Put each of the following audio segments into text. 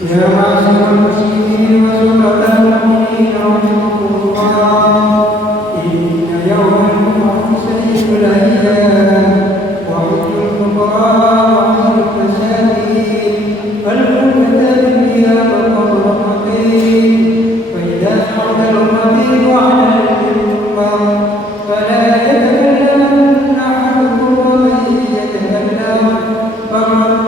يا معشر المسلمين وشركاء المؤمنين رحمكم الله، إن يوم الجمعة سيد الأيام وحج الفقراء وحج المساكين والمنتدب إلى مقام رحمتين، فإذا حول الأمتين وعلى المنبر فلا يتكلمن أحدكم ومن يتكلم فمن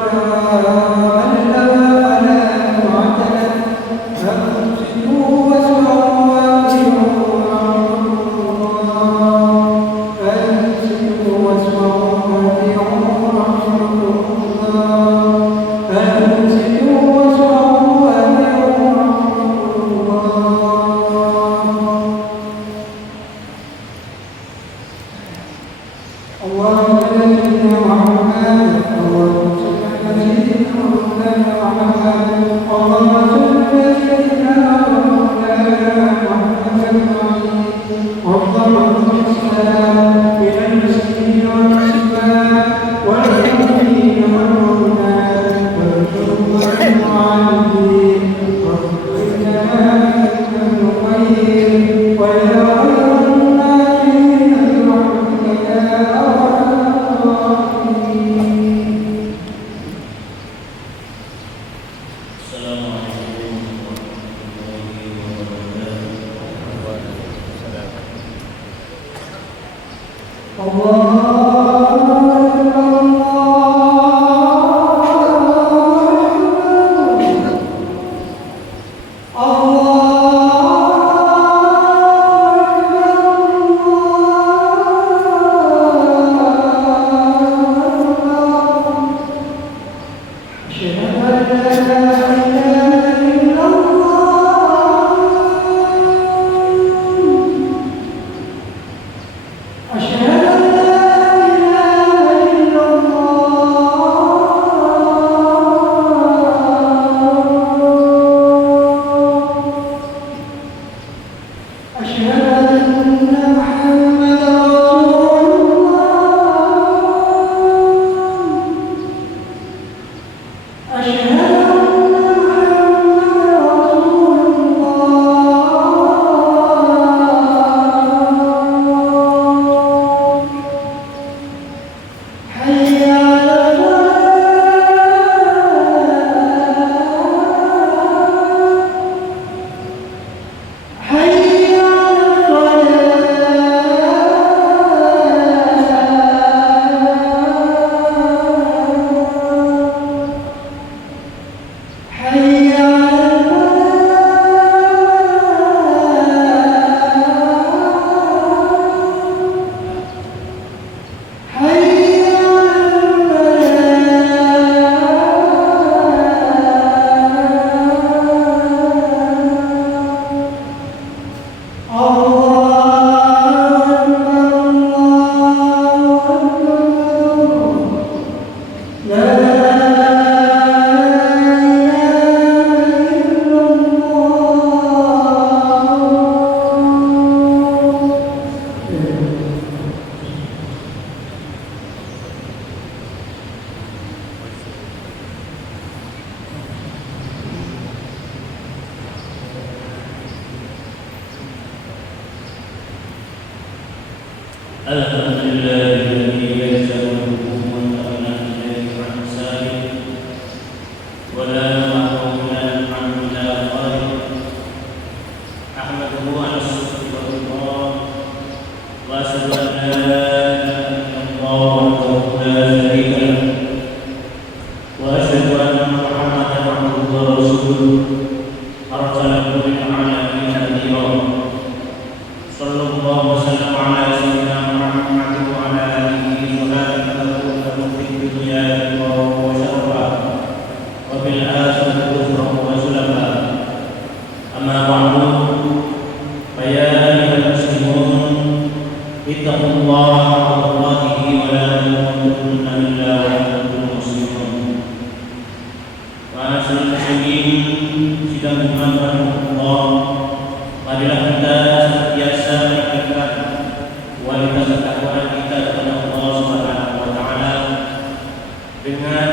dengan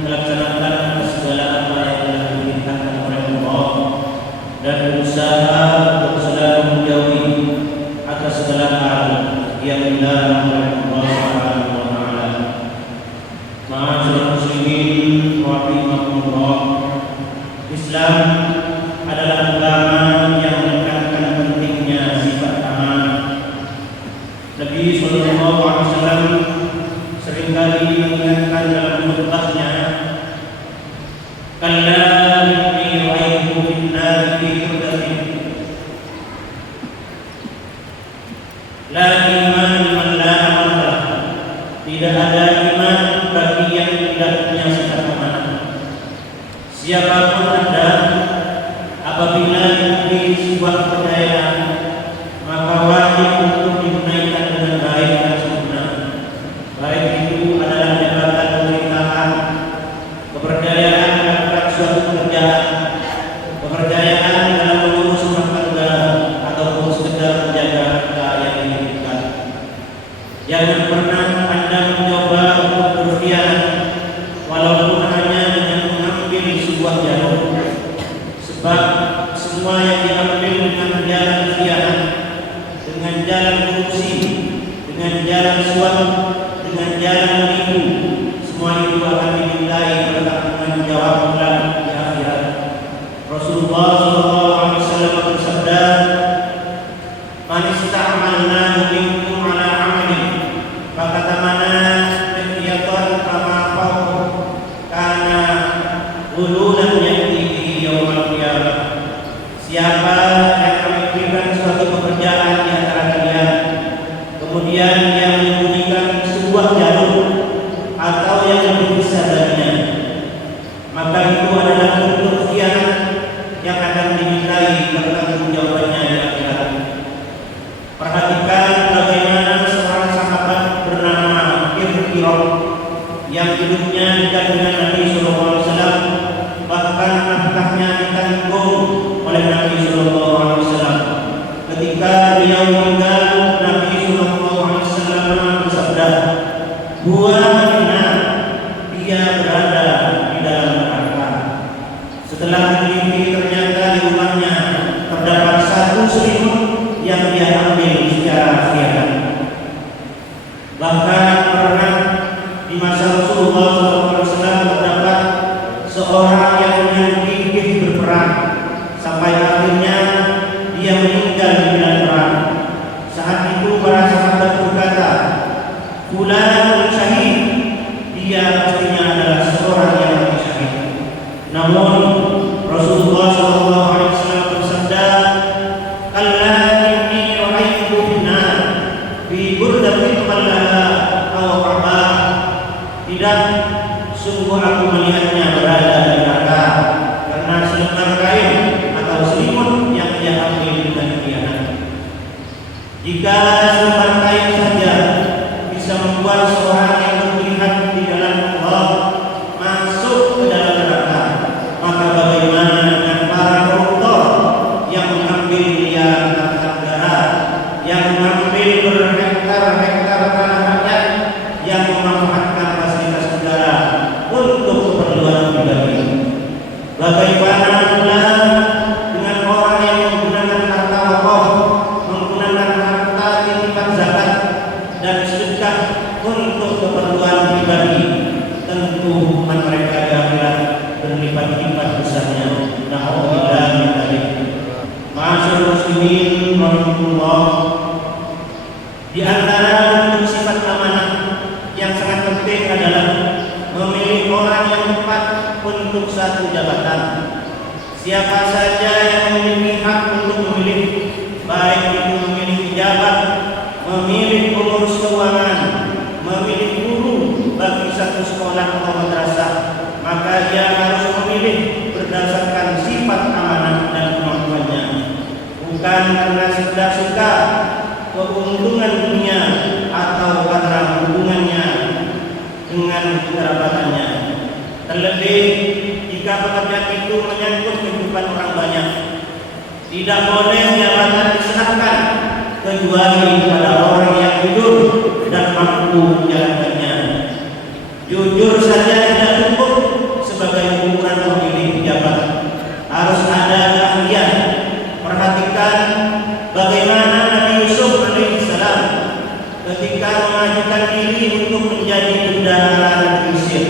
melaksanakan segala apa yang telah rahimahullah, Islam adalah agama yang menekankan pentingnya sifat amanah. Nabi sallallahu alaihi wasallam seringkali mengingatkan dalam khutbahnya, "Kalla inni ra'aytu fin-nari fi qurdatin la iman liman la amanah." Tidak ada iman bagi yang tidak punya sifat amanah. Siapapun Anda, apabila diberi sebuah kepercayaan, maka wajib untuk ditunaikan dengan baik dan sempurna. Baik itu adalah jabatan pemerintahan, kepercayaan akan suatu pekerjaan, kepercayaan dalam mengurus rumah tangga, ataupun sekedar menjaga harta yang dimiliki. Jangan pernah Anda mencoba untuk berkhianat, walaupun hanya dengan mengambil sebuah jalur. Sebab semua yang diambil dengan jalan khianat, dengan jalan korupsi, dengan jalan suap, dengan jalan menipu, semua itu akan dimintai pertanggungan jawab di akhirat. Rasulullah SAW bersabda, "Man ista'malna minkum ala amalin, fakatamana fityatan kama fawq kana ululan ya'tihi yawmal qiyamah." Siapa yang kami berikan suatu pekerjaan di antara kalian, kemudian dia menyembunyikan sebuah jalur atau yang lebih besar darinya, maka itu adalah bentuk khianat yang akan dimintai pertanggungjawabannya di akhirat. Perhatikan bagaimana seorang sahabat bernama Irqirah yang hidupnya dekat dengan Nabi SAW, bahkan nafkahnya ditanggung oleh Nabi SAW. Ketika beliau meninggal, Nabi SAW bersabda, "Huwa minna," dia berada di dalam neraka. Setelah diteliti, ternyata di rumahnya terdapat satu selimut yang dia ambil secara khianat. Bahkan pernah di masa Rasulullah SAW terdapat seorang yang menyangkih berperang sampai akhirnya dia meninggal di medan perang. Saat itu para sahabat berkata, "Fulanun syahid," dia pastinya adalah seorang yang mati syahid. Namun Rasulullah SAW bersabda, "Kalla inni ra'aytu fin-nar fi burdatin qallaha aw qabah." Tidak, sungguh aku melihatnya berada di neraka karena selembar kain atau selimut yang dia ambil dengan khianat. Jika selembar kain saja bisa membuat seorang yang berjihad di dalam Allah masuk ke dalam neraka, maka bagaimana dengan para koruptor yang mengambil miliaran harta negara, yang mengambil berhektar-hektar tanah rakyat, yang memanfaatkan fasilitas negara untuk keperluan pribadi? Bagaimana pula dengan orang yang menggunakan harta wakaf, menggunakan harta titipan zakat dan sedekah untuk keperluan pribadi? Tentu hukuman mereka di akhirat berlipat-lipat besarnya. Na'udzubillah min dzalik. Ma'asyiral muslimin rahimahullah, di antara bentuk sifat amanah yang sangat penting adalah memilih orang yang tepat untuk satu jabatan. Siapa saja yang memiliki hak untuk memilih, baik itu memilih pejabat, memilih pengurus keuangan, memilih guru bagi satu sekolah atau madrasah, maka dia harus memilih berdasarkan sifat amanah dan kemampuannya, bukan karena sekedar suka, keuntungan dunia, atau karena hubungannya dengan kerabatannya. Terlebih jika pekerjaan itu menyangkut kehidupan orang banyak, tidak boleh jabatan diserahkan kecuali kepada orang yang jujur dan mampu menjalankannya. Jujur saja tidak cukup sebagai ukuran memilih pejabat, harus ada keahlian. Perhatikan bagaimana Nabi Yusuf alaihissalam ketika mengajukan diri untuk menjadi bendahara di Mesir.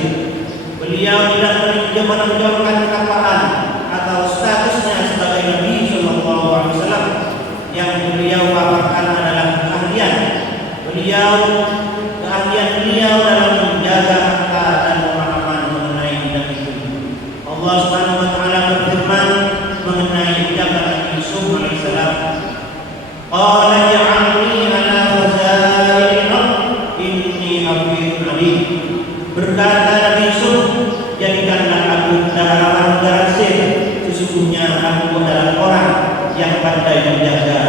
Beliau tidak juga menunjukkan kekapaan atau statusnya sebagai Nabi Sallallahu Alaihi Wasallam yang beliau paparkan adalah keahlian beliau dalam menjaga harta dan pemahaman mengenai bidang itu. Allah Subhanahu Wa Taala berfirman mengenai ucapan Nabi Yusuf alaihissalam, Qala ja'alni ala khazainil ardh inni hafidhun alim. Berkata Nabi Yusuf, jadikanlah aku dalam garasir, sesungguhnya aku adalah orang yang pandai menjaga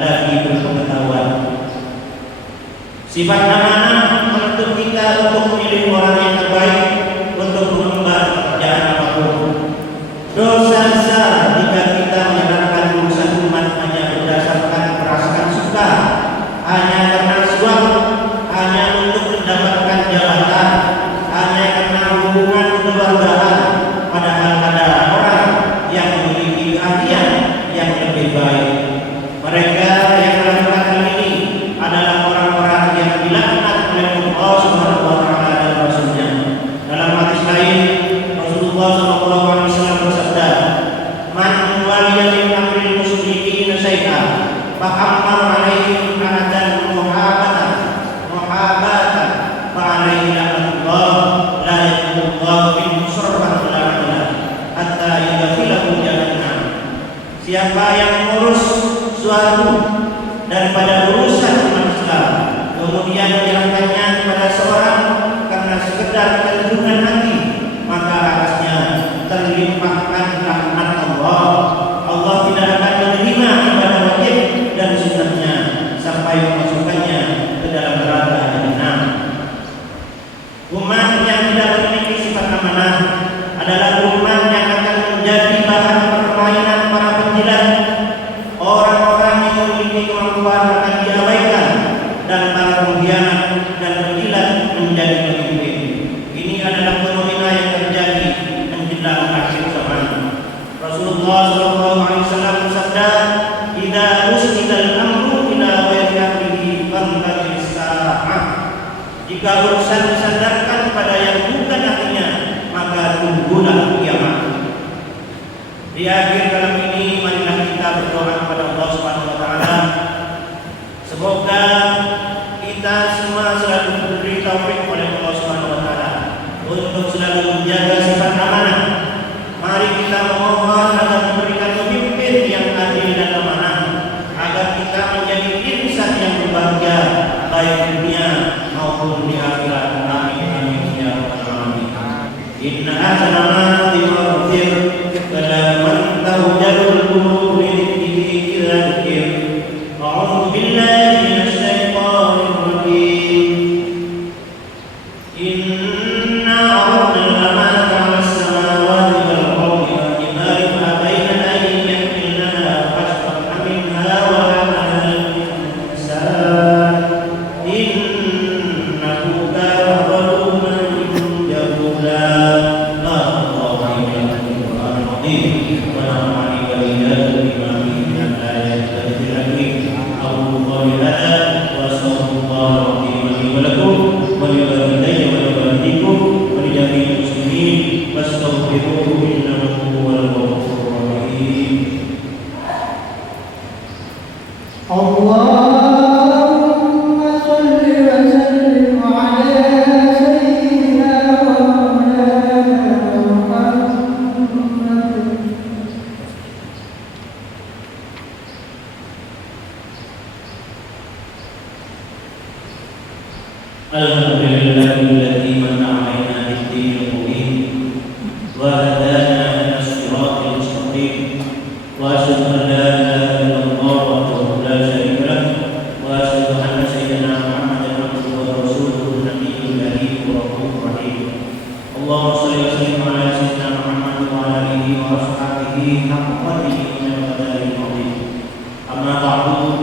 lagi berpengetahuan. Sifat amanah menuntut kita untuk memilih orang yang terbaik untuk mengemban pekerjaan apapun. Dosa besar jika kita menjalankan urusan umat hanya berdasarkan perasaan suka, hanya karena suap, hanya untuk mendapatkan jabatan, hanya karena hubungan keluargaan, padahal ada orang yang memiliki keahlian yang lebih baik. Mereka yang melakukan hal ini adalah orang-orang yang dilaknat oleh Allah Subhanahu Wa Taala dan Rasulnya. Dalam hadis lain, Rasulullah Sallallahu Alaihi Wasallam bersabda, "Man waliya min amril musyrikin syai'an, fa'amar alaihim ahadan muhabatan, fa'alaihi la'natullah, la yaqulullah min syarran la'natullah, hatta yudkhilahu jahannam." Siapa yang mengurus suatu daripada urusan umat Islam, kemudian menyerahkannya kepada seorang karena sekedar kecenderungan hati, maka atasnya terlimpahkan rahmat Allah. Allah tidak akan menerima ibadah wajib dan sunnahnya sampai memasukkannya ke dalam neraka jahanam. Umat yang tidak memiliki sifat amanah adalah umat yang akan menjadi bahan permainan para penjilat. Orang-orang yang memiliki kemampuan akan diabaikan dan para pengkhianat dan penjilat menjadi pemimpin. Ini adalah fenomena yang terjadi menjelang akhir zaman. Rasulullah Sallallahu Alaihi Wasallam bersabda, "Idza usnidal amru ila ghairi ahlihi fantadhir sa'ah." Jika urusan disandarkan kepada yang bukan ahlinya, maka tunggulah kiamat. Di akhir kalam ini, marilah kita berdoa kepada Allah Subhanahu Wa Taala. Semoga kita semua selalu diberi taufik oleh Allah Subhanahu Wa Taala untuk selalu menjaga sifat amanah. Mari kita memohon agar diberikan pemimpin yang adil dan amanah, agar kita menjadi insan yang berbahagia baik di dunia maupun di akhirat. Amin amin ya rabbal alamin. Inna azlama dimaghfir kalaman tahjalul qulub lidhikri dzikir. A'udzu billahi minasyaitonir rajim. Inna aradna al-amanata 'alas samawati wal ardi wal jibali fa'abayna an yahmilnaha wa ashfaqna minha wa hamalaha al-insan innahu kana zaluman jahula. Allahu akbar. Wa na'ani waliyatu bima fihi min ayati al-hakim. Aqulu qawli hadha wa astaghfirullah li wa lakum wa li walidayya wa li walidikum wa li jami'il muslimin fastaghfiruhu innahu huwal ghafurur rahim. Allahumma shalli wa sallim ala sayyidina wa maulana Muhammad. Alhamdulillahilladzi manna 'alaina bid-dinil qawim wa hadana ila siratal mustaqim. Wa asyhadu an la ilaha illallah wahdahu la syarika lah wa asyhadu anna sayyidina Muhammadan abduhu wa rasuluhu nabiyyul karim wa rahimur rahim. Allahumma shalli wa sallim ala sayyidina Muhammad wa ala alihi wa ashabihi haqqa qadrihi wa miqdarihil 'azim. Amma ba'du,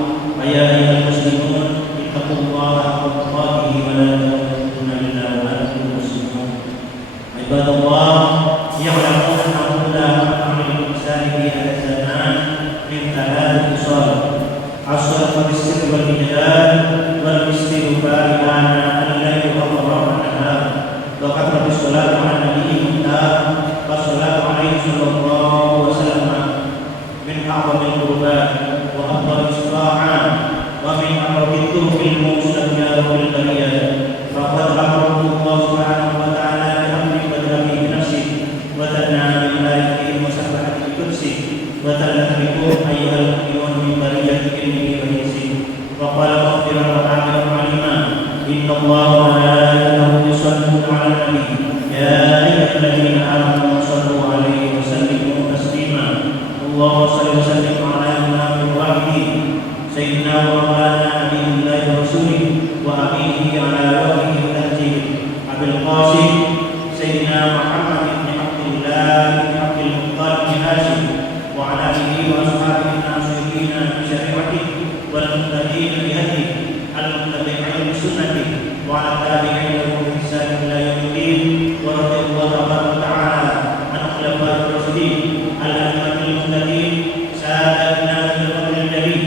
ya ayyuhal muslimun, ittaqullaha haqqa tuqatih wa la tamutunna illa wa antum muslimun. Ibadallah, ya'lamu annahu la ma'amil insani fi hadha zaman min thalath usul. Asal bis-sirr wal ijlal wal istighfar ana al-layl wa rabbana. Wa qad sallallahu ala nabiyyi muhammad صلى الله وسلم من أعظم القربات وأفضل الصلاحات ومن أقرب الطرق الموصلة إلى رب البرية فقد أمره الله سبحانه وتعالى بأمر بدره بنفسه وثنى بملائكته وسبحه بقدسه وتلت بكم أيها المؤمنون من برية علمه وحسه وقال مخبرا وعاملا علما إن الله وملائكته يصلون على النبي يا أيها الذين آمنوا صلوا عليه وسلموا تسليما اللهم صل وسلم على إمام الواحدين سيدنا ومولانا نبي الله ورسوله وأبيه على وجهه وتهجيره أبي القاسم سيدنا محمد بن عبد الله بن عبد المطلب بن هاشم وعلى آله وأصحابه الناصرين بشريعته والمهتدين بهديه المتبعين بسنته وعلى التابعين لهم بإحسان إلى يوم الدين ورضي الله تبارك وتعالى عن الخلفاء الراشدين الأئمة المهتدين سادتنا في الفضل الجليل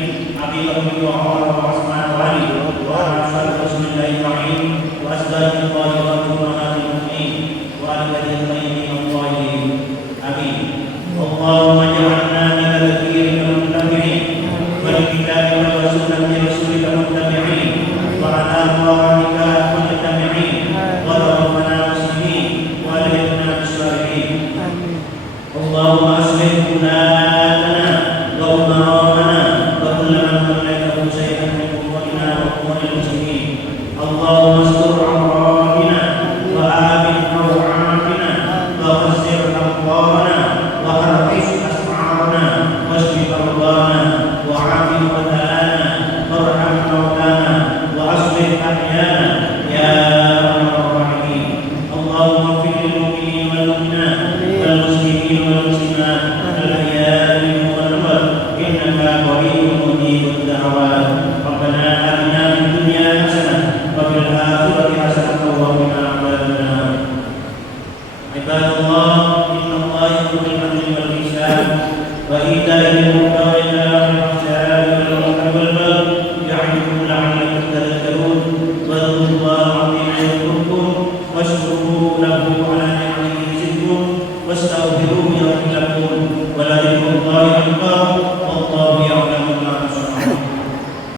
أبي بكر وعمر وعثمان وعلي وعلى أصحاب رسول الله أجمعين وأزواج الطاهرات أمهات المؤمنين وعلى الذين الطيبين الطاهرين آمين اللهم اجعلنا من الذكير المتبعين والكتاب والسنة رسولك متبعين وعلى طاعتك متبعين وتوفنا مسلمين والحقنا بالصالحين اللهم اصلح ولاة وأمراءنا وكل من وليته شيئا من أمورنا وأمور المسلمين اللهم استر عوراتنا وآمن روعاتنا ووسع أموالنا وحرس أسعارنا واشف مرضانا وعاف مبتلانا وارحم موتانا وأصلح أحيانا يا أرحم الراحمين اللهم اغفر للمؤمنين والمؤمنات والمسلمين والمسلمات الأحياء منهم والأموات إنك قريب مجيب الدعوات ربنا آتنا في الدنيا حسنة وفي الآخرة حسنة وقنا عذاب النار عباد الله